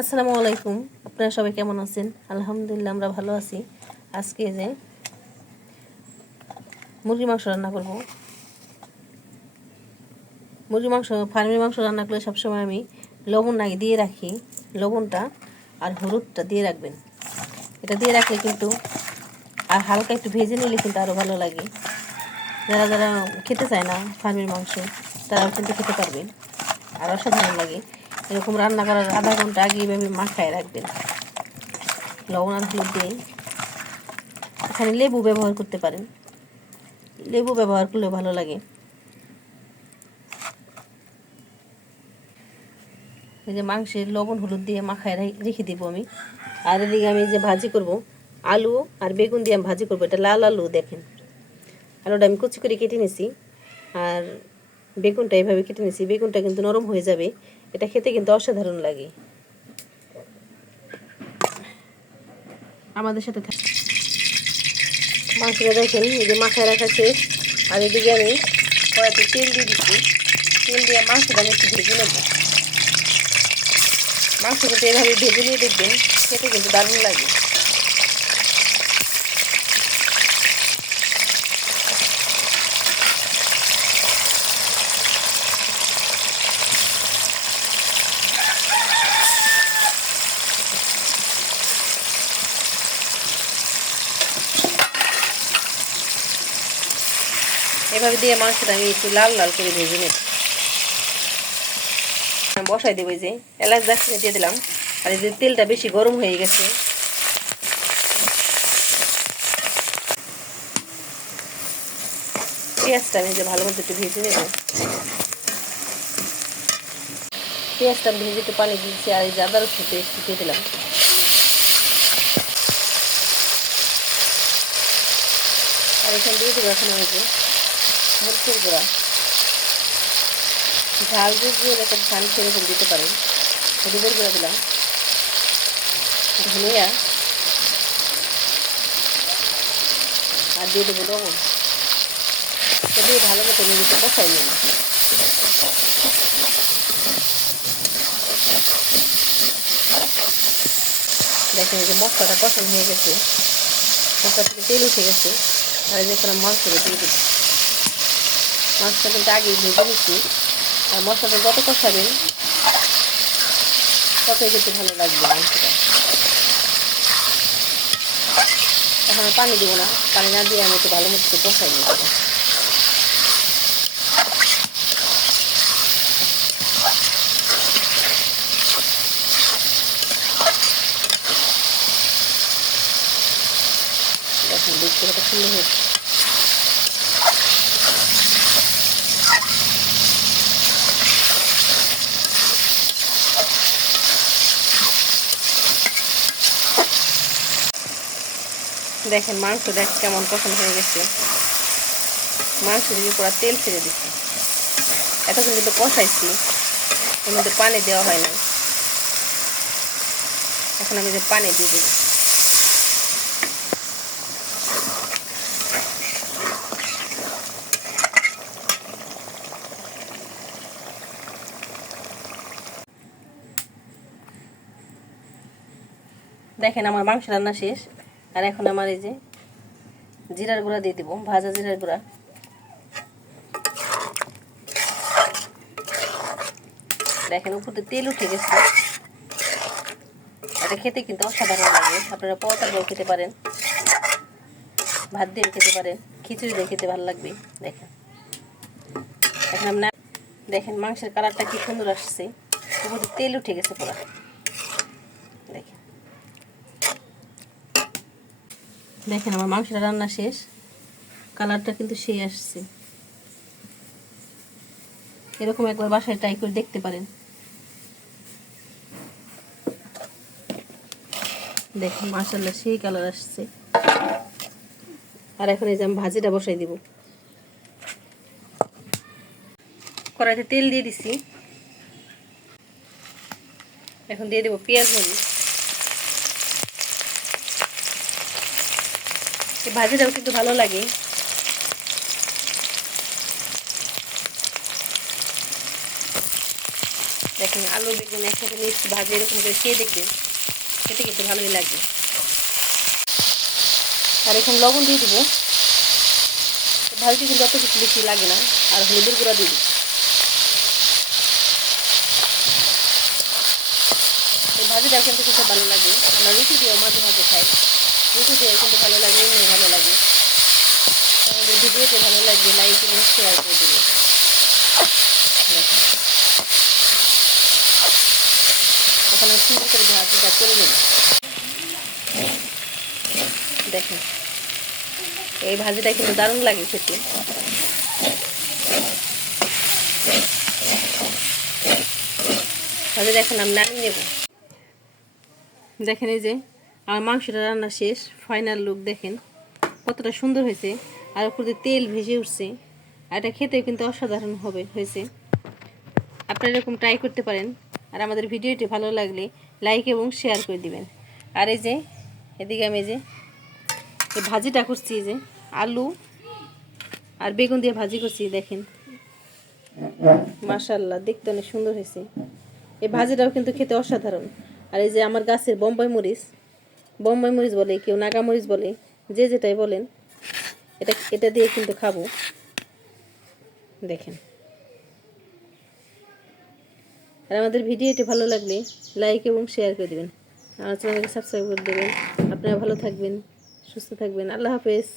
আসসালামু আলাইকুম। আপনারা সবাই কেমন আছেন? আলহামদুলিল্লাহ আমরা ভালো আছি। আজকে যে মুরগির মাংস রান্না করব। মুরগির মাংস, ফার্মের মাংস রান্না করলে সবসময় আমি লবণ দিয়ে রাখি। লবণটা আর হলুদটা দিয়ে রাখবেন। এটা দিয়ে রাখলে কিন্তু আর হালকা একটু ভেজে নিলে কিন্তু আরও ভালো লাগে। যারা যারা খেতে চায় না ফার্মের মাংস, তারাও কিন্তু খেতে পারবেন, আর অসাধারণ লাগে। এরকম রান্না করার আধা ঘন্টা আগে এইভাবে মাখায় রাখবেন লবণ আর হলুদ দিয়ে। এখানে লেবু ব্যবহার করতে পারেন, লেবু ব্যবহার করলেও ভালো লাগে। এই যে মাংসের লবণ হলুদ দিয়ে মাখায় রেখে দিব আমি। আর এদিকে আমি যে ভাজি করব, আলু আর বেগুন দিয়ে আমি ভাজি করবো। এটা লাল আলু, দেখেন আলুটা আমি কুচি করে কেটে নিয়েছি, আর বেগুনটা এইভাবে কেটে নিয়েছি। বেগুনটা কিন্তু নরম হয়ে যাবে, এটা খেতে কিন্তু অসাধারণ লাগে। আমাদের সাথে মাংসটা দেখেন এই যে মাখায় রাখা শেষ। আর এদিকে আমি কড়াইতে তেল দিয়ে দিচ্ছি। তেল দিয়ে মাংসটা আমি একটু ভেজে নেব। মাংস কিন্তু এভাবে ভেজে নিয়ে দেখবেন, খেতে কিন্তু দারুণ লাগে। এভাবে দিয়ে মাংসটা আমি একটু লাল লাল করে ভেজে নেব। বসাই দেবো, যে এলাচ দারচিনি দিয়ে দিলাম। আর এই যে তেলটা বেশি গরম হয়ে গেছে, পেঁয়াজটা আমি যে ভালো মতো একটু ভেজে নেব। পেঁয়াজটা ভেজে একটু পানি দিয়েছি, আর এই যে আদা রসুন পেস্ট দিয়ে দিলাম। আর এখানে দিয়ে দেবো এখন আমি যে মরিচের গুঁড়া, ঝাল দিয়ে এরকম ঝাল সেরকম দিতে পারেন। হলুদের গুঁড়া দিলাম, ধনিয়া, আর দিয়ে দেবো লবণ। দিয়ে ভালো মতো একটু কষাই নেব। দেখেন যে মশলাটা কষানো হয়ে গেছে, মশলা থেকে তেল উঠে গেছে। আর যখন মাংসটা দিয়ে দেবো, মাংসটা কিন্তু আগেই ভেজে নিচ্ছি। আর মশলাটা যত কষাবেন ততই কিন্তু ভালো লাগবে মাংসটা। এখন পানি দেবো না, পানি না দিয়ে আমি একটু ভালো মতো কষাই নেব। দেখুন দেখতে কত সুন্দর হয়েছে। দেখেন মাংসটা কেমন কষানো হয়ে গেছে। মাংস দিয়ে পুরো তেল ছেড়ে দিচ্ছি। এতক্ষণ কিন্তু কষাইছি, এর মধ্যে পানি দেওয়া হয় না। এখন আমি যে পানি দিয়ে দেবো। দেখেন আমার মাংস রান্না শেষ। আর এখন আমার এই যে জিরার গুঁড়া দিয়ে দেবো, ভাজা জিরার গুঁড়া। দেখেন উপরে তেল উঠে গেছে। এটা খেতে কিন্তু অসাধারণ লাগে। আপনারা পরোটা দিয়েও খেতে পারেন, ভাত দিয়ে খেতে পারেন, খিচুড়ি দিয়ে খেতে ভালো লাগবে। দেখেন এখন আপনার দেখেন মাংসের কালারটা কি সুন্দর আসছে, উপরে তেল উঠে গেছে পুরো। দেখেন দেখেন আমার মাংসটা রান্না শেষ, কালারটা কিন্তু সেই আসছে। এরকম একবার বাসায় ট্রাই করে দেখতে পারেন। দেখেন মাশাআল্লাহ সেই কালার আসছে। আর এখন এই যে আমি ভাজিটা বসাই দিব। কড়াইতে তেল দিয়ে দিছি, এখন দিয়ে দেবো পেঁয়াজ মরিচ। এই ভাজিটাও কিন্তু ভালো লাগে। দেখেন আলু বেগুন একসাথে মিক্স ভাজি এরকম করে খেয়ে দেখবেন, খেতে কিন্তু ভালোই লাগবে। আর এখন লবণ দিয়ে দেবো, ভাজিতে কিন্তু অত কিছু বেশি লাগে না। আর হলুদের গুঁড়া দিয়ে দিই। এই ভাজিটা কিন্তু খেতে ভালো লাগে, আমরা রুটি দিয়েও মাঝে মাঝে খাই, রুটি দিয়ে কিন্তু ভালো লাগে, এমনি ভালো লাগে। আমাদের ভিডিওতে ভালো লাগবে লাইক এবং শেয়ার করে দেবেন। এখন আমি সুন্দর করে ভাজিটা করে নেব। দেখেন এই ভাজিটা কিন্তু দারুণ লাগে খেতে। ভাজিটা এখন আমি নামিয়ে নেব। দেখেন এই যে আমার মাংসটা রান্না শেষ, ফাইনাল লুক দেখেন কতটা সুন্দর হয়েছে, আর উপরে তেল ভেসে উঠছে। আর এটা খেতেও কিন্তু অসাধারণ হয়েছে। আপনারা এরকম ট্রাই করতে পারেন। আর আমাদের ভিডিওটি ভালো লাগলে লাইক এবং শেয়ার করে দিবেন। আর এই যে এদিকে আমি এই ভাজিটা করছি, এই যে আলু আর বেগুন দিয়ে ভাজি করছি, দেখেন মাশাআল্লাহ দেখতে অনেক সুন্দর হয়েছে। এই ভাজিটাও কিন্তু খেতে অসাধারণ। আর এই যে আমার গাছের বোম্বাই মরিচ বলে, কেউ নাগা মরিচ বলে, যে যেটাই বলেন, এটা দিয়ে কিন্তু খাবো। দেখেন। আর আমাদের ভিডিওটি ভালো লাগলে লাইক এবং শেয়ার করে দেবেন, আমার চ্যানেলকে সাবস্ক্রাইব করে দেবেন। আপনারা ভালো থাকবেন, সুস্থ থাকবেন। আল্লাহ হাফেজ।